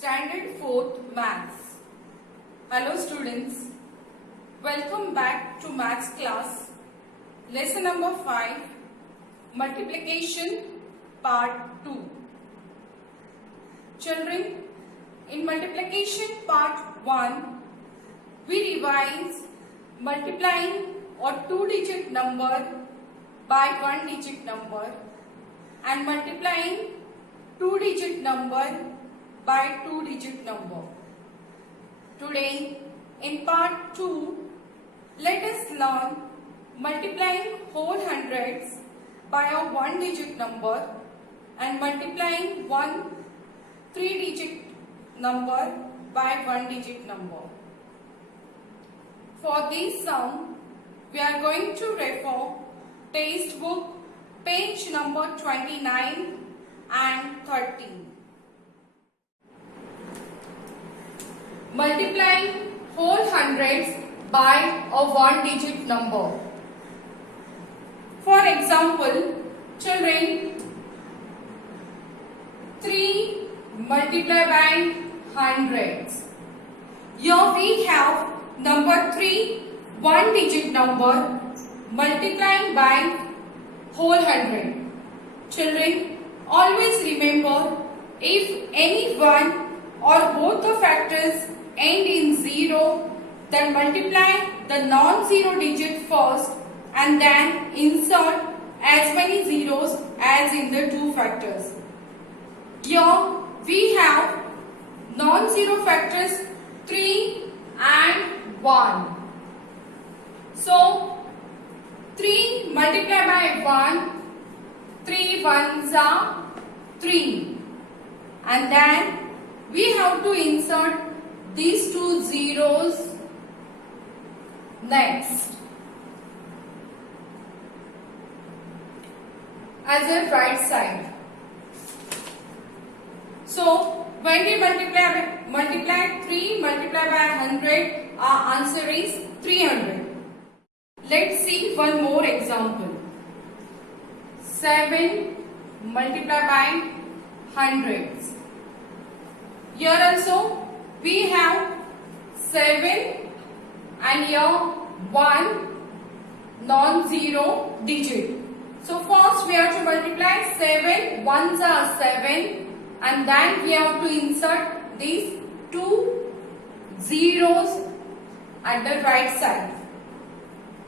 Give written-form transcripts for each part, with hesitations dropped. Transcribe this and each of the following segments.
Standard 4th Maths. Hello students, welcome back to Maths class. Lesson number 5, Multiplication Part 2. Children, in Multiplication Part 1, we revise multiplying a 2-digit number by 1-digit number and multiplying 2-digit number by 2-digit number. Today, in part 2, let us learn multiplying whole hundreds by a 1-digit number and multiplying one 3-digit number by 1-digit number. For this sum, we are going to refer textbook page number 29 and 30. Multiplying whole hundreds by a 1-digit number. For example, children, 3 multiplied by hundreds. Here we have number 3, 1-digit number multiplying by whole hundred. Children, always remember, if any one or both the factors end in 0, then multiply the non-zero digit first and then insert as many zeros as in the two factors. Here we have non-zero factors 3 and 1. So 3 multiplied by 1, 3 ones are 3, and then we have to insert these two zeros next as a right side. So when we multiply 3 multiplied by 100, our answer is 300. Let's see one more example. 7 multiplied by hundreds. Here also we have 7 and here 1 non-zero digit. So first we have to multiply 7 ones are 7 and then we have to insert these two zeros at the right side.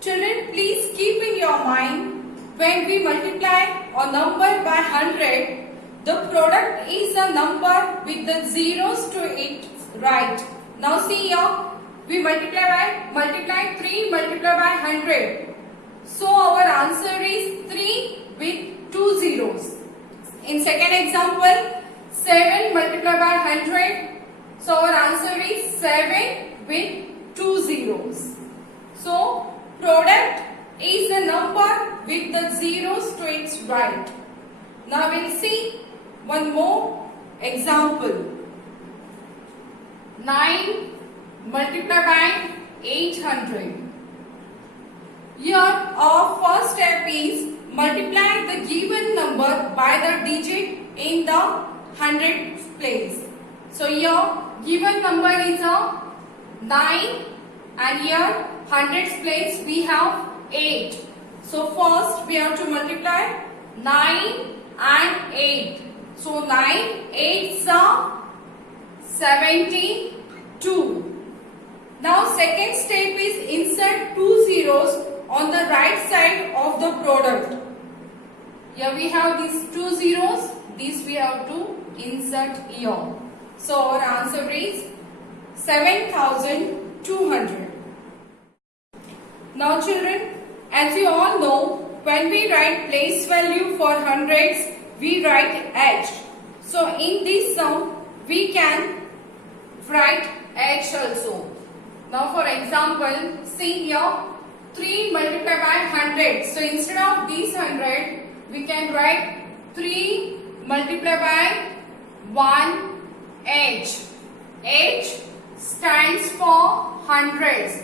Children, please keep in your mind, when we multiply a number by 100, the product is a number with the zeros to its right. Now see here, we multiply 3 multiplied by 100. So our answer is 3 with 2 zeros. In second example, 7 multiplied by 100. So our answer is 7 with 2 zeros. So product is a number with the zeros to its right. Now we'll see one more example. 9 multiplied by 800. Here our first step is multiply the given number by the digit in the hundredths place. So here given number is a 9 and here hundredths place we have 8. So first we have to multiply 9 and 8. So 9 8s are 72. Now second step is insert two zeros on the right side of the product. Here we have these two zeros. These we have to insert here. So our answer is 7200. Now children, as you all know, when we write place value for hundreds, we write H. So in this sum, we can write H also. Now for example, see here 3 multiplied by 100. So instead of these 100, we can write 3 multiplied by 1 H. H stands for hundreds.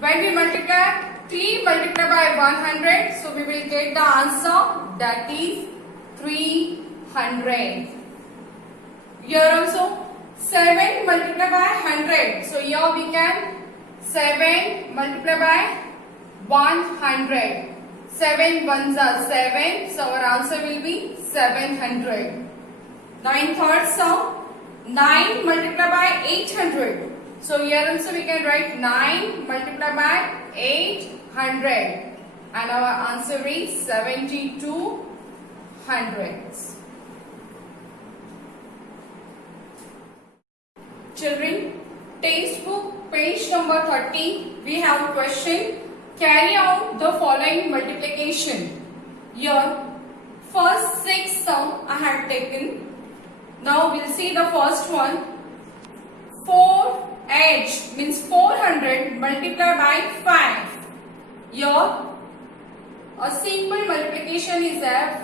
When we multiply 3 multiplied by 100, so we will get the answer, that is 300. Here also 7 multiplied by 100. So here we can 7 multiplied by 100. 7 ones are 7. So our answer will be 700. Now in third sum, 9 multiplied by 800. So here also we can write 9 multiplied by 800. And our answer is 72 hundredths. Children, textbook page number 30, we have a question. Carry out the following multiplication. Here, first 6 sum I have taken. Now we'll see the first one. 4h means 400 multiplied by 5. Here, a simple multiplication is there.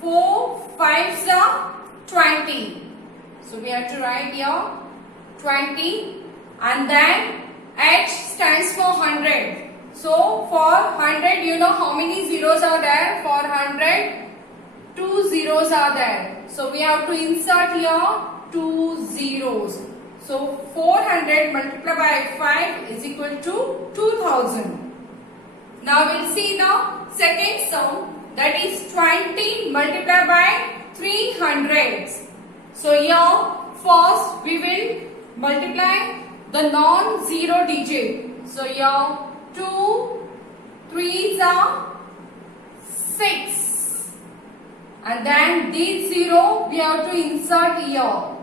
4 5s are 20. So we have to write here 20, and then h stands for 100. So for 100, you know how many zeros are there? For 100, 2 zeros are there. So we have to insert here 2 zeros. So 400 multiplied by 5 is equal to 2000. Now we'll see the second sum, that is 20 multiplied by 300. So here first we will multiply the non-zero digit. So here 2 3s are 6, and then this 0 we have to insert here.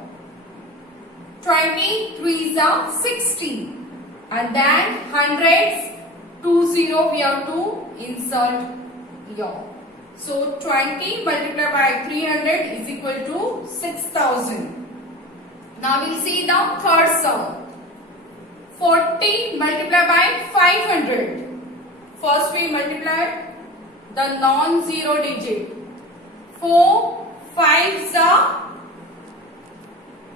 20 3s are 60, and then hundreds 2 0 we have to insert here. So 20 multiplied by 300 is equal to 6000. Now we'll see the third sum. 40 multiplied by 500. First we multiply the non-zero digit. 4 5s are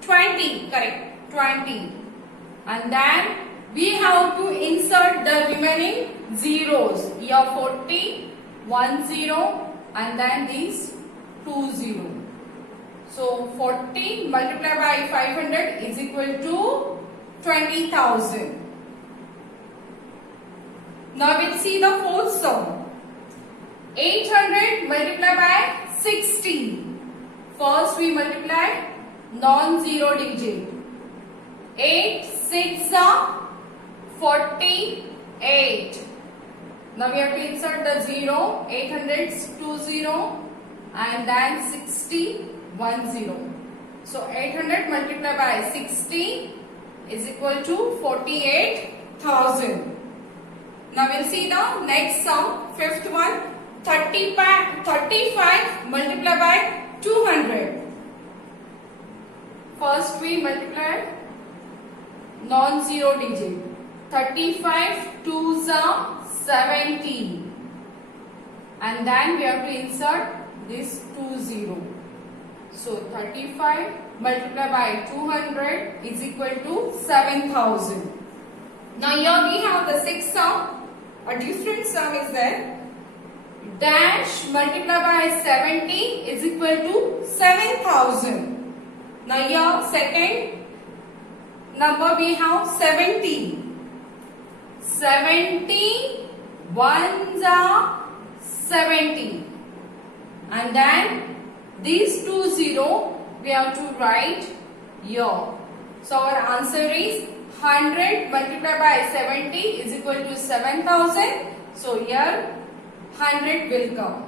20. Correct. 20. And then we have to insert the remaining zeros. Here 40, 1 0, and then these 2 0. So 40 multiplied by 500 is equal to 20,000. Now we'll see the fourth sum. 800 multiplied by 60. First we multiply non-zero digit. 8 6 are 48. Now we have to insert the 0. 800s 2 0, and then 60 1 0. So 800 multiplied by 60 is equal to 48,000. Now we'll see the next sum, fifth one. 35 multiplied by 200. First we multiply non-zero digit. 35 2s are 70, and then we have to insert this 2 0. So 35 multiplied by 200 is equal to 7000. Now here we have the sixth sum. A different sum is there. Dash multiplied by 70 is equal to 7000. Now here second number we have 70. 70 ones are 70, and then these 2 0 we have to write here. So our answer is 100 multiplied by 70 is equal to 7000. So here 100 will come.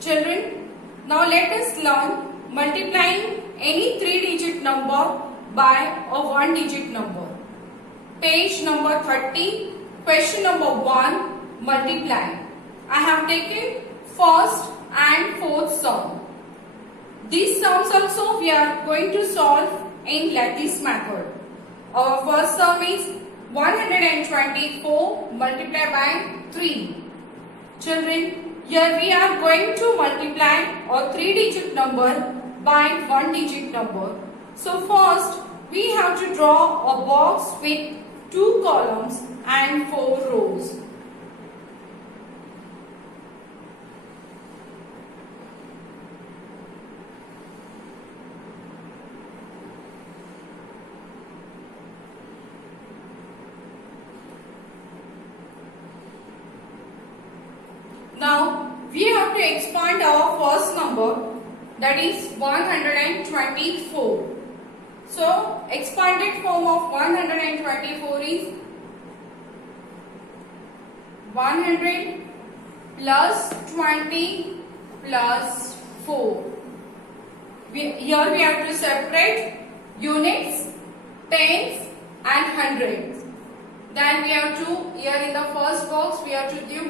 Children, now let us learn multiplying any 3-digit number by a 1-digit number. Page number 30, question number 1, multiplying. I have taken first and fourth sum. These sums also we are going to solve in lattice method. Our first sum is 124 multiplied by 3. Children, here we are going to multiply a 3-digit number by 1-digit number. So first we have to draw a box with 2 columns and 4 rows. we have to expand our first number, that is 124. So expanded form of 124 is 100 plus 20 plus 4. Here we have to separate units, tens and hundreds. Then we have to, here in the first box, we have to give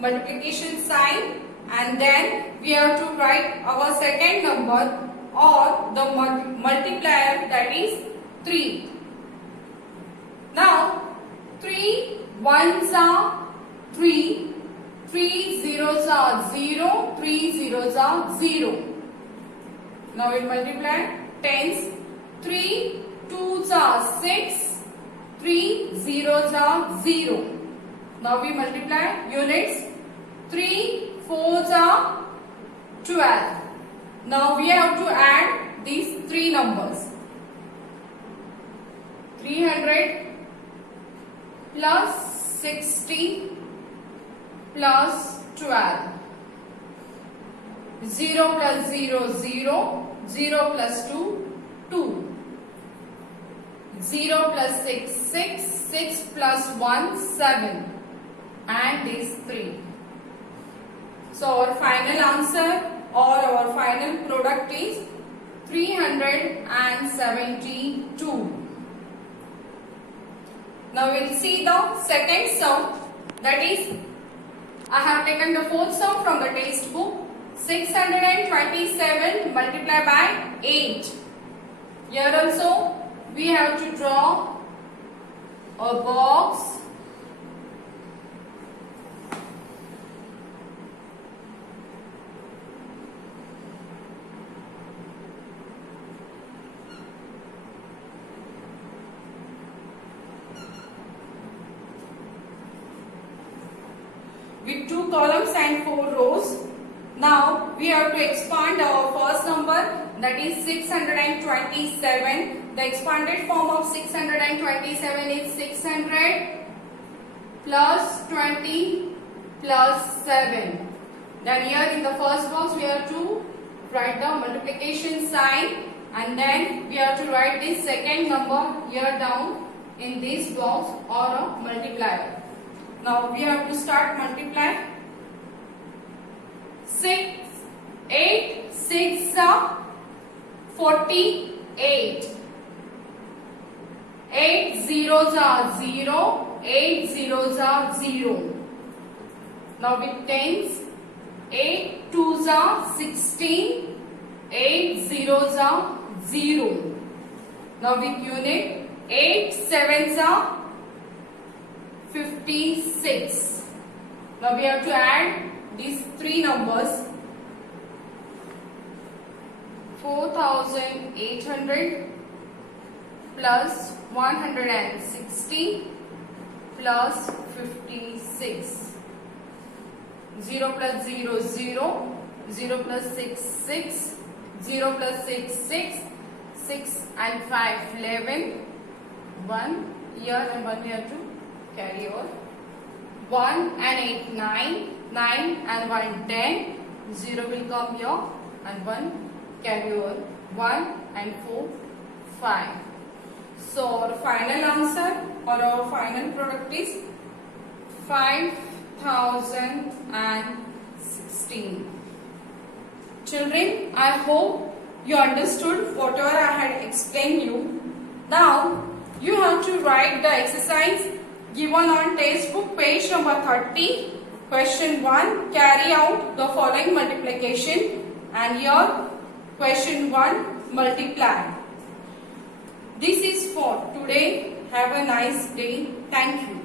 multiplication sign, and then we have to write our second number or the multiplier, that is 3. Now 3 ones are 3, 3 zeros are 0, 3 zeros are 0. Now we multiply tens, 3 twos are 6, 3 zeros are 0. Now we multiply units, 3 fours are 12. Now we have to add these three numbers. 300 plus 60 plus 12. 0 plus 0, 0. 0 plus 2, 2. 0 plus 6, 6. 6 plus 1, 7. And these 3. So our final answer or our final product is 372. Now we will see the second sum, that is, I have taken the fourth sum from the textbook. 627 multiplied by 8. Here also we have to draw a box. With 2 columns and 4 rows. Now we have to expand our first number, that is 627. The expanded form of 627 is 600 plus 20 plus 7. Then here in the first box we have to write the multiplication sign, and then we have to write this second number here down in this box or a multiplier. Now we have to start multiply. 6, 8, 6 are 48. 8 zeros are 0, 8 zeros are 0. Now with tens, 8 twos are 16, 8 zeros are 0. Now with unit, 8 sevens are 56. Now we have to add these three numbers. 4800 plus 160 plus 56. 0 plus 0, 0. 0 plus 6, 6. 0 plus 6, 6. 6 and 5, 11. 1 here and 1 we have to carry over. 1 and 8, 9. 9 and 1, 10. 0 will come here and 1 carry over. 1 and 4, 5. So our final answer or our final product is 5016. Children, I hope you understood whatever I had explained you. Now you have to write the exercise given on textbook page number 30. Question 1, carry out the following multiplication, and here question 1, multiply. This is for today. Have a nice day. Thank you.